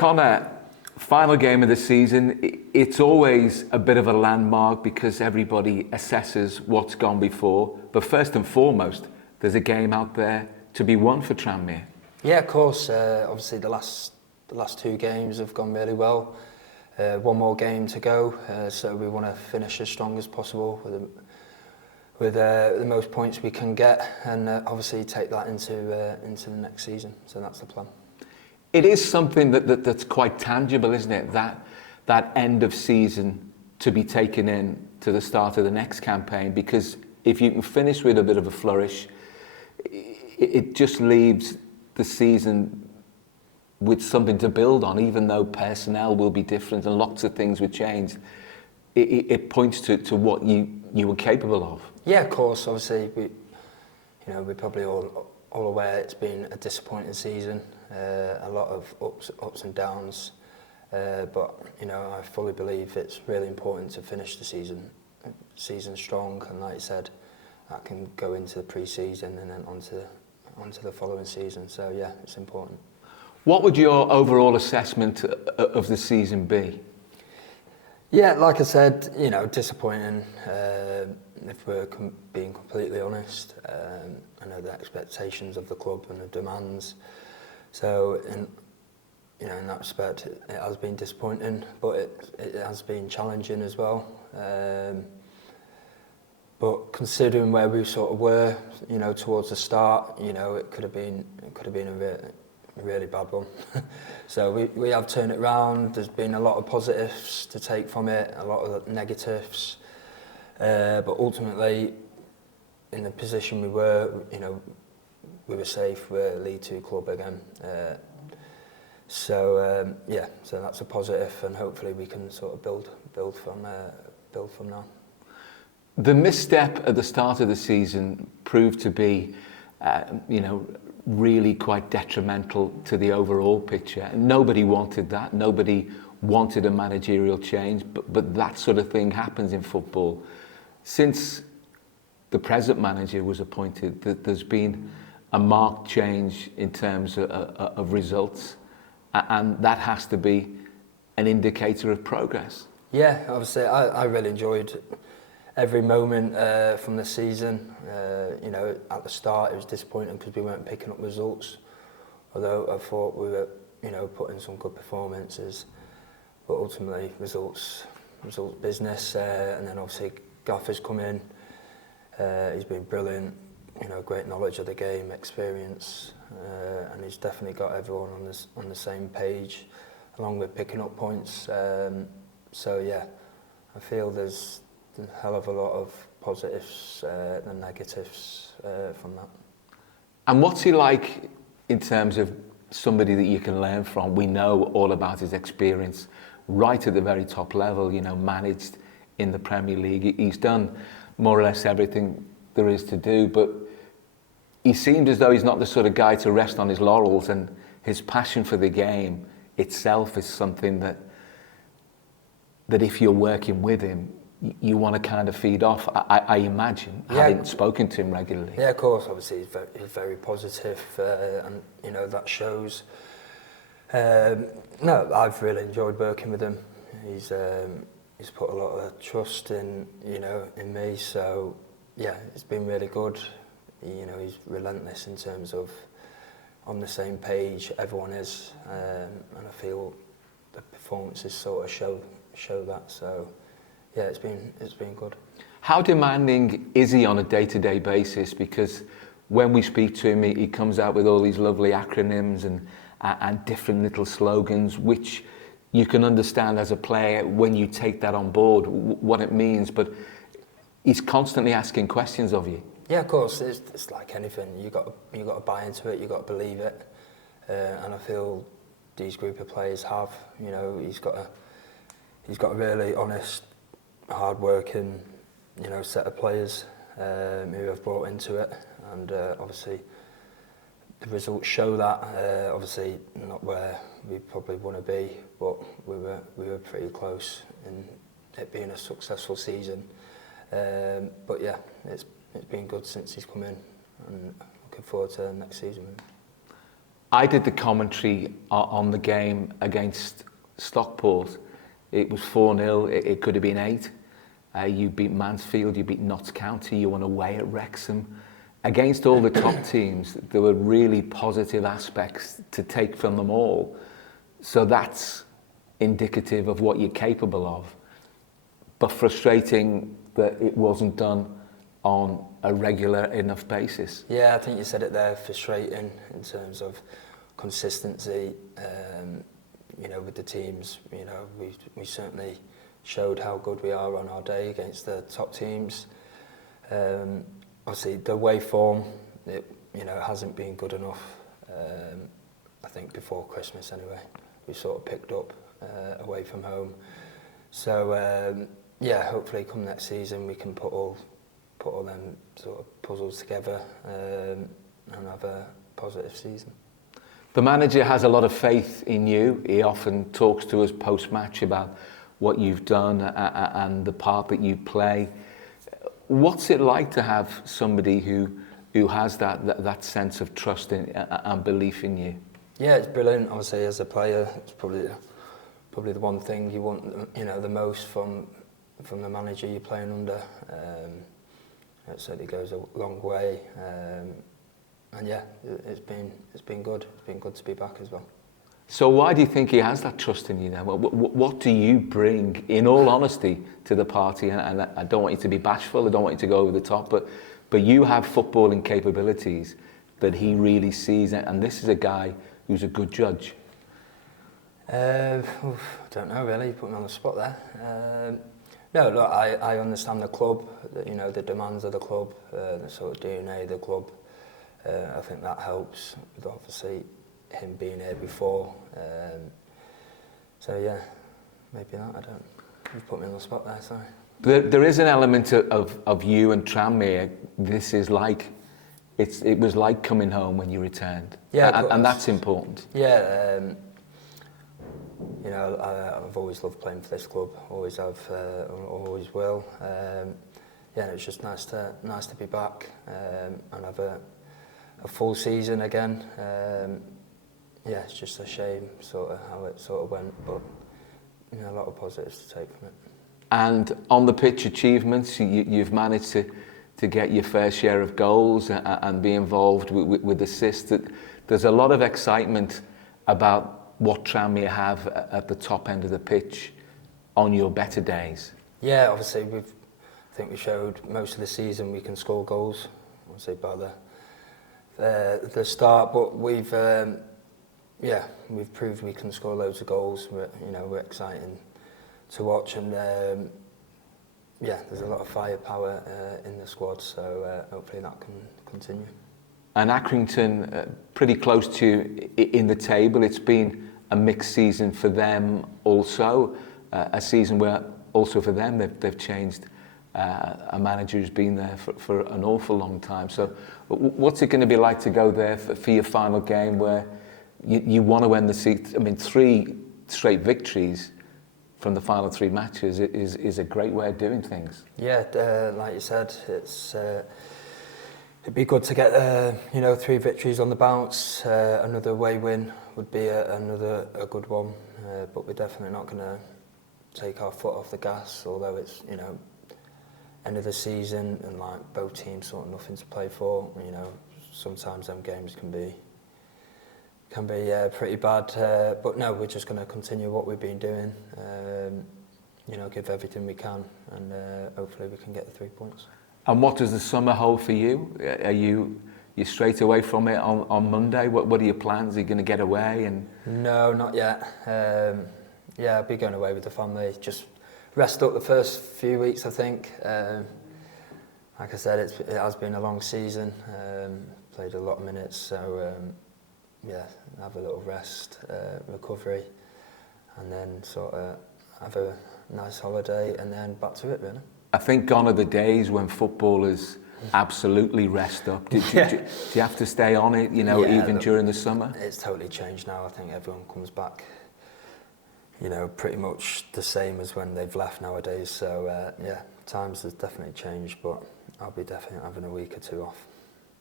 Connor, final game of the season, it's always a bit of a landmark because everybody assesses what's gone before. But first and foremost, there's a game out there to be won for Tranmere. Yeah, of course. Obviously, the last two games have gone really well. One more game to go, so we want to finish as strong as possible with the most points we can get, and obviously take that into the next season. So that's the plan. It is something that's quite tangible, isn't it? That end of season to be taken in to the start of the next campaign, because if you can finish with a bit of a flourish, it just leaves the season with something to build on, even though personnel will be different and lots of things would change. It points to what you were capable of. Yeah, of course. Obviously, we're probably all aware it's been a disappointing season, a lot of ups and downs. But I fully believe it's really important to finish the season strong, and like you said, that can go into the pre-season and then onto the following season. So yeah, it's important. What would your overall assessment of the season be? Yeah, like I said, disappointing, if we're being completely honest. I know the expectations of the club and the demands. So in that respect, it has been disappointing, but it has been challenging as well. But considering where we sort of were, towards the start, it could have been a really bad one. So we have turned it around. There's been a lot of positives to take from it, a lot of negatives. But ultimately, in the position we were, we were safe. We're a League Two club again. So that's a positive, and hopefully we can sort of build from now. The misstep at the start of the season proved to be, really quite detrimental to the overall picture. And nobody wanted that. Nobody wanted a managerial change, but that sort of thing happens in football. Since the present manager was appointed, there's been a marked change in terms of results, and that has to be an indicator of progress. Yeah, obviously, I really enjoyed every moment from the season. At the start it was disappointing because we weren't picking up results, although I thought we were, putting some good performances, but ultimately results business. And then obviously Gaffer's come in, he's been brilliant, great knowledge of the game, experience, and he's definitely got everyone on the same page, along with picking up points. So yeah, I feel there's a hell of a lot of positives and negatives from that. And what's he like in terms of somebody that you can learn from? We know all about his experience right at the very top level, managed in the Premier League. He's done more or less everything there is to do, but he seemed as though he's not the sort of guy to rest on his laurels, and his passion for the game itself is something that if you're working with him, you want to kind of feed off, I imagine, having spoken to him regularly. Yeah, of course. Obviously, he's very positive, and that shows. No, I've really enjoyed working with him. He's put a lot of trust in me. So yeah, it's been really good. He's relentless in terms of on the same page. Everyone is, and I feel the performances sort of show that. So. Yeah, it's been good. How demanding is he on a day-to-day basis? Because when we speak to him, he comes out with all these lovely acronyms and different little slogans, which you can understand as a player when you take that on board, what it means. But he's constantly asking questions of you. Yeah, of course. It's like anything. You got to buy into it. You got to believe it. And I feel these group of players have. He's got a really honest, hard-working, set of players who have brought into it, and obviously the results show that. Obviously not where we probably want to be, but we were pretty close in it being a successful season. But yeah, it's been good since he's come in, and looking forward to next season. I did the commentary on the game against Stockport. It was 4-0, it could have been 8. You beat Mansfield, you beat Notts County, you won away at Wrexham. Against all the top teams, there were really positive aspects to take from them all. So that's indicative of what you're capable of. But frustrating that it wasn't done on a regular enough basis. Yeah, I think you said it there, frustrating in terms of consistency. You know, with the teams, you know, we certainly showed how good we are on our day against the top teams. Obviously, the away form, you know, hasn't been good enough. I think before Christmas anyway, we sort of picked up away from home. So yeah, hopefully come next season we can put all them sort of puzzles together and have a positive season. The manager has a lot of faith in you. He often talks to us post-match about what you've done and the part that you play. What's it like to have somebody who has that sense of trust and belief in you? Yeah, it's brilliant. Obviously, as a player, it's probably the one thing you want, you know, the most from the manager you're playing under. It certainly goes a long way. And yeah, it's been good. It's been good to be back as well. So why do you think he has that trust in you then? What do you bring, in all honesty, to the party? And I don't want you to be bashful, I don't want you to go over the top, but you have footballing capabilities that he really sees, and this is a guy who's a good judge. I don't know really, you put me on the spot there. No, look, I understand the club, you know, the demands of the club, the sort of DNA of the club. I think that helps with obviously him being here before. So yeah, maybe that, I don't. You've put me on the spot there, sorry. There is an element of you and Tranmere. This is like, it was like coming home when you returned. Yeah, and that's important. Yeah, you know, I've always loved playing for this club. Always have, always will. Yeah, it's just nice to be back and have a full season again. Yeah, it's just a shame sort of how it sort of went, but you know, a lot of positives to take from it. And on the pitch achievements, you've managed to get your fair share of goals and be involved with assists. There's a lot of excitement about what Tranmere have at the top end of the pitch on your better days. Yeah, obviously I think we showed most of the season we can score goals. Obviously by the start, but we've proved we can score loads of goals. We're exciting to watch, and yeah, there's a lot of firepower in the squad, so hopefully that can continue. And Accrington, pretty close to you in the table. It's been a mixed season for them also, a season where also for them they've changed a manager who's been there for an awful long time. So what's it going to be like to go there for your final game where you want to win the season? I mean, 3 straight victories from the final 3 matches is a great way of doing things. Yeah, like you said, it'd be good to get 3 victories on the bounce. Another away win would be a good one, but we're definitely not going to take our foot off the gas. Although it's end of the season and like both teams sort of nothing to play for. Sometimes them games can be pretty bad. But no, we're just going to continue what we've been doing. Give everything we can, and hopefully we can get the 3 points. And what does the summer hold for you? Are you straight away from it on Monday? What are your plans? Are you going to get away? No, not yet. Yeah, I'll be going away with the family. Just rest up the first few weeks, I think. Like I said, it has been a long season. Played a lot of minutes, so yeah, have a little rest, recovery, and then sort of have a nice holiday, and then back to it, really. I think gone are the days when footballers absolutely rest up. Do you have to stay on it, even during the summer? It's totally changed now. I think everyone comes back, pretty much the same as when they've left nowadays. So, yeah, times has definitely changed, but I'll be definitely having a week or 2 off.